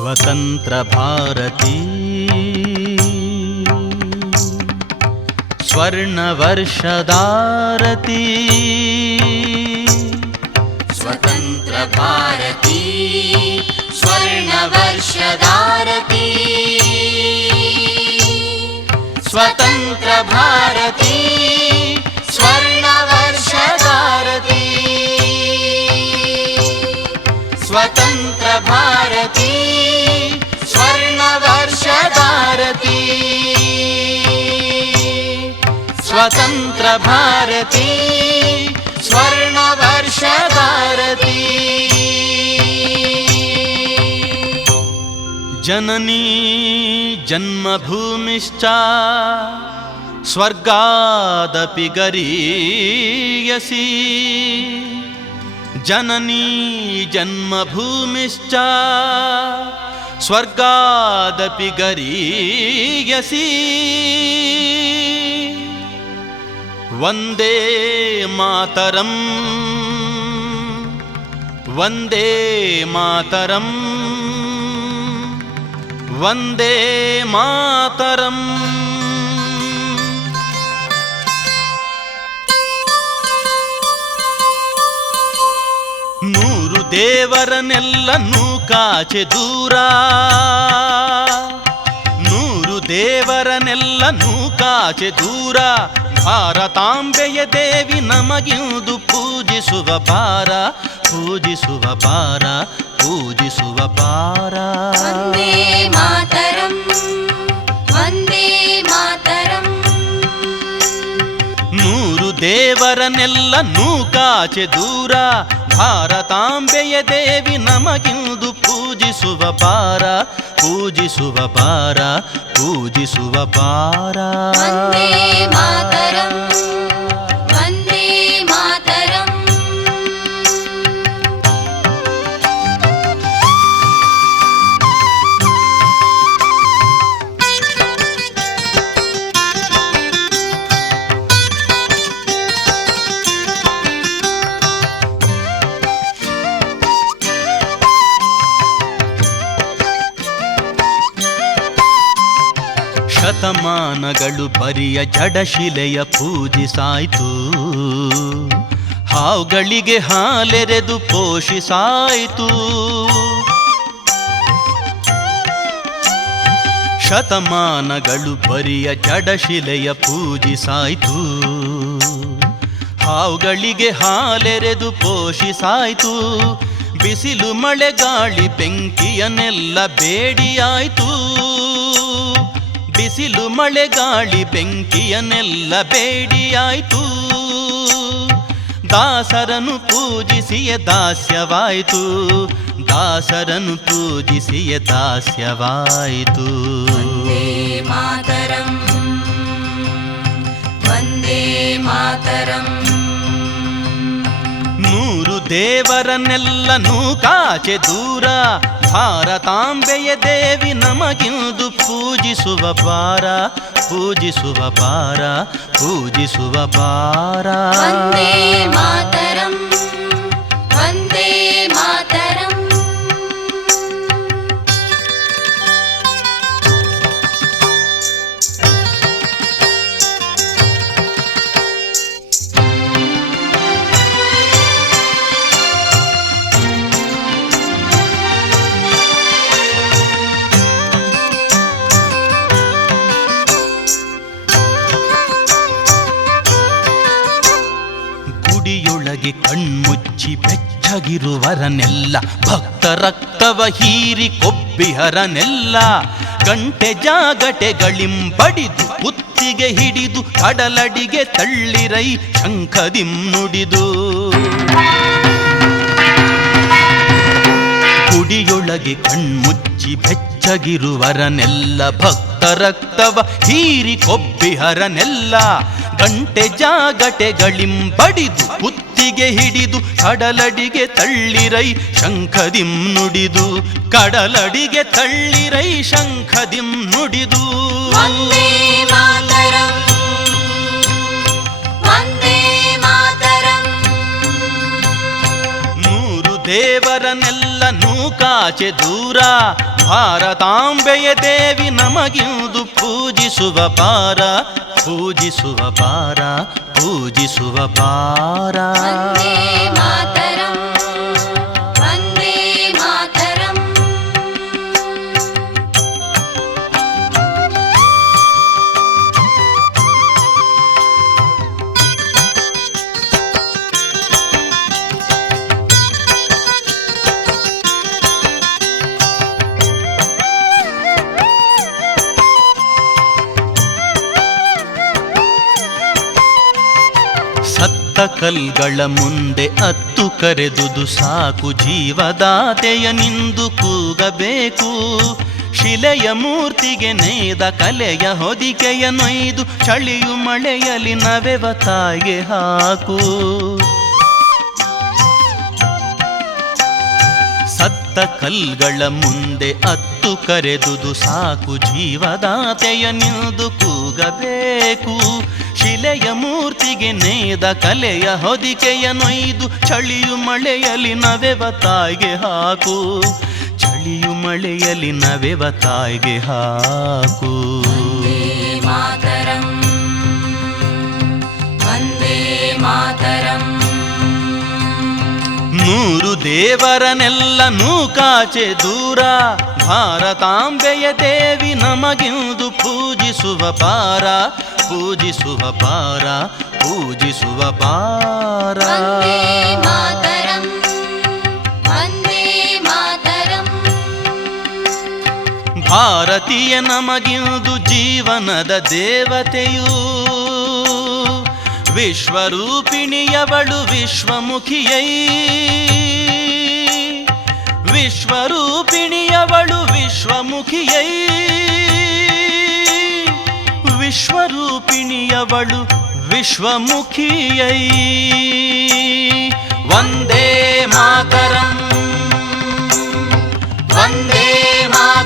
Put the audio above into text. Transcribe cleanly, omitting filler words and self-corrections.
ಸ್ವತಂತ್ರ ಭಾರತೀ ಸ್ವರ್ಣವರ್ಷದಾರತಿ ಸ್ವತಂತ್ರ ಭಾರತೀ ಸ್ವರ್ಣವರ್ಷದಾರತಿ ಸ್ವತಂತ್ರ ಭಾರತೀ ಸ್ವರ್ಣವರ್ಷದಾರತಿ ಸ್ವತಂತ್ರ ಭಾರತೀ ಸ್ವರ್ಣವರ್ಷದಾರತಿ ಸ್ವತಂತ್ರ ಭಾರತೀ ಸ್ವರ್ಣವರ್ಷದಾರತಿ ಜನನೀ ಜನ್ಮಭೂಮಿಶ್ಚ ಸ್ವರ್ಗಾದಪಿ ಗರೀಯಸಿ ಜನನೀ ಜನ್ಮಭೂಮಿಶ್ಚ ಸ್ವರ್ಗಾದಪಿ ಗರೀಯಸಿ ವಂದೇ ಮಾತರಂ ವಂದೇ ಮಾತರಂ ವಂದೇ ಮಾತರಂ. ನೂರು ದೇವರನ್ನೆಲ್ಲ ನೂಕಾಚೆ ದೂರ ನೂರು ದೇವರನ್ನೆಲ್ಲ ನೂಕಾಚೆ ದೂರ ಭಾರತಾಂಬೆಯ ದೇವಿ ನಮಗಿಂದು ಪೂಜಿಸುವ ಬಾರ ಪೂಜಿಸುವ ಬಾರ ಪೂಜಿಸುವ ಬಾರ. ವಂದೇ ಮಾತರಂ ವಂದೇ ಮಾತರಂ. ನೂರು ದೇವರನ್ನೆಲ್ಲ ನೂಕಾಚೆ ದೂರ ಭಾರತಾಂಬೆಯ ದೇವಿ ನಮಗಿಂದು ಪೂಜಿಸುವ ಬಾರ ಪೂಜಿಸುವ ಬಾರ ಪೂಜಿಸುವ ಬಾರ. ವಂದೇ ಮಾತರಂ ವಂದೇ ಮಾತರಂ. ಶತಮಾನಗಳು ಬರಿಯ ಜಡಶಿಲೆಯ ಪೂಜಿಸಾಯ್ತು ಹಾವುಗಳಿಗೆ ಹಾಲೆರೆದು ಪೋಷಿಸಾಯ್ತು. ಶತಮಾನಗಳು ಬರಿಯ ಜಡಶಿಲೆಯ ಪೂಜಿಸಾಯ್ತು ಹಾವುಗಳಿಗೆ ಹಾಲೆರೆದು ಪೋಷಿಸಾಯ್ತು. ಬಿಸಿಲು ಮಳೆ ಗಾಳಿ ಬೆಂಕಿಯನ್ನೆಲ್ಲ ಬೇಡಿಯಾಯ್ತು ಬಿಸಿಲು ಮಳೆ ಗಾಳಿ ಬೆಂಕಿಯನ್ನೆಲ್ಲ ಬೇಡಿಯಾಯ್ತು. ದಾಸರನು ಪೂಜಿಸಿಯೇ ದಾಸ್ಯವಾಯಿತು ದಾಸರನು ಪೂಜಿಸಿಯೇ ದಾಸ್ಯವಾಯಿತು. ವಂದೇ ಮಾತರಂ ವಂದೇ ಮಾತರಂ. ನೂರು ದೇವರನ್ನೆಲ್ಲ ನೂಕಾಚೆ ದೂರ ಭಾರತಾಂಬೆಯ ದೇವಿ ನಮಗಿಂದು ಪೂಜಿಸುವ ಬಾರ ಪೂಜಿಸುವ ಬಾರ ಪೂಜಿಸುವ ಬಾರ. ವಂದೇ ಮಾತರಂ ವಂದೇ ಮಾತರಂ. ಗುಡಿಯೊಳಗೆ ಕಣ್ಮುಚ್ಚಿ ಬೆಚ್ಚಗಿರುವರನೆಲ್ಲ ಭಕ್ತ ರಕ್ತವ ಹೀರಿ ಕೊಬ್ಬಿಹರನೆಲ್ಲ ಗಂಟೆ ಜಾಗಟೆಗಳಿಂಬಡಿದು ಕುತ್ತಿಗೆ ಹಿಡಿದು ಕಡಲಡಿಗೆ ತಳ್ಳಿರೈ ಶಂಖದಿಂ ನುಡಿದು. ಗುಡಿಯೊಳಗೆ ಕಣ್ಮುಚ್ಚಿ ಬೆಚ್ಚಗಿರುವರನೆಲ್ಲ ಭಕ್ತ ರಕ್ತವ ಹೀರಿ ಕೊಬ್ಬಿಹರನೆಲ್ಲ ಗಂಟೆ ಜಾಗಟೆಗಳಿಂಬಡಿದು ಕುತ್ತಿಗೆ ಹಿಡಿದು ಕಡಲಡಿಗೆ ತಳ್ಳಿರೈ ಶಂಖದಿಂ ನುಡಿದು ಕಡಲಡಿಗೆ ತಳ್ಳಿರೈ ಶಂಖದಿಂ ನುಡಿದು. ವಂದೇ ಮಾತರಂ ವಂದೇ ಮಾತರಂ. ನೂರು ದೇವರನ್ನೆಲ್ಲ ನೂಕಾಚೆ ದೂರ ಭಾರತಾಂಬೆಯ ದೇವಿ ನಮಗಿಂದು ಪೂಜಿಸುವ ಬಾರ ಪೂಜಿಸುವ ಬಾರ ಪೂಜಿಸುವ ಬಾರ. ವಂದೇ ಮಾತರಂ ವಂದೇ ಮಾತರಂ. ಸತ್ತ ಕಲ್ಗಳ ಮುಂದೆ ಅತ್ತು ಕರೆದುದು ಸಾಕು, ಜೀವದಾತೆಯ ನಿಂದು ಕೂಗಬೇಕು. ಶಿಲೆಯ ಮೂರ್ತಿಗೆ ನೇಯ್ದ ಕಲೆಯ ಹೊದಿಕೆಯ ನೊಯ್ದು ಚಳಿಯು ಮಳೆಯಲಿ ನವೆವ ತಾಯಿಗೆ ಹಾಕು. ಸತ್ತ ಕಲ್ಗಳ ಮುಂದೆ ಅತ್ತು ಕರೆದುದು ಸಾಕು, ಜೀವದಾತೆಯ ನಿಂದು ಕೂಗಬೇಕು. ಶಿಲೆಯ ಮೂರ್ತಿಗೆ ನೇಯ್ದ ಕಲೆಯ ಹೊದಿಕೆಯ ನೊಯ್ದು ಚಳಿಯು ಮಳೆಯಲಿ ನವೆವ ತಾಯಿಗೆ ಹಾಕು. ಚಳಿಯು ಮಳೆಯಲಿ ನವೆವ ತಾಯಿಗೆ ಹಾಕು. ವಂದೇ ಮಾತರಂ ವಂದೇ ಮಾತರಂ. ನೂರು ದೇವರನೆಲ್ಲ ನೂಕಾಚೆ ದೂರ ಭಾರತಾಂಬೆಯ ದೇವಿ ನಮಗಿಂದು ಪೂಜಿಸುವ ಬಾರ ಪೂಜಿಸುವ ಬಾರ ಪೂಜಿಸುವ ಬಾರ. ವಂದೇ ಮಾತರಂ ವಂದೇ ಮಾತರಂ. ಭಾರತೀಯ ನಮಗಿಂದು ಜೀವನದ ದೇವತೆಯು, ವಿಶ್ವರೂಪಿಣಿಯವಳು ವಿಶ್ವಮುಖಿಯೈ. ವಿಶ್ವರೂಪಿಣಿಯವಳು ವಿಶ್ವಮುಖಿಯೈ. ವಿಶ್ವರೂಪಿಣಿಯವಳು ವಿಶ್ವಮುಖಿಯೈ. ವಂದೇ ಮಾತರಂ ವಂದೇ ಮಾತರಂ.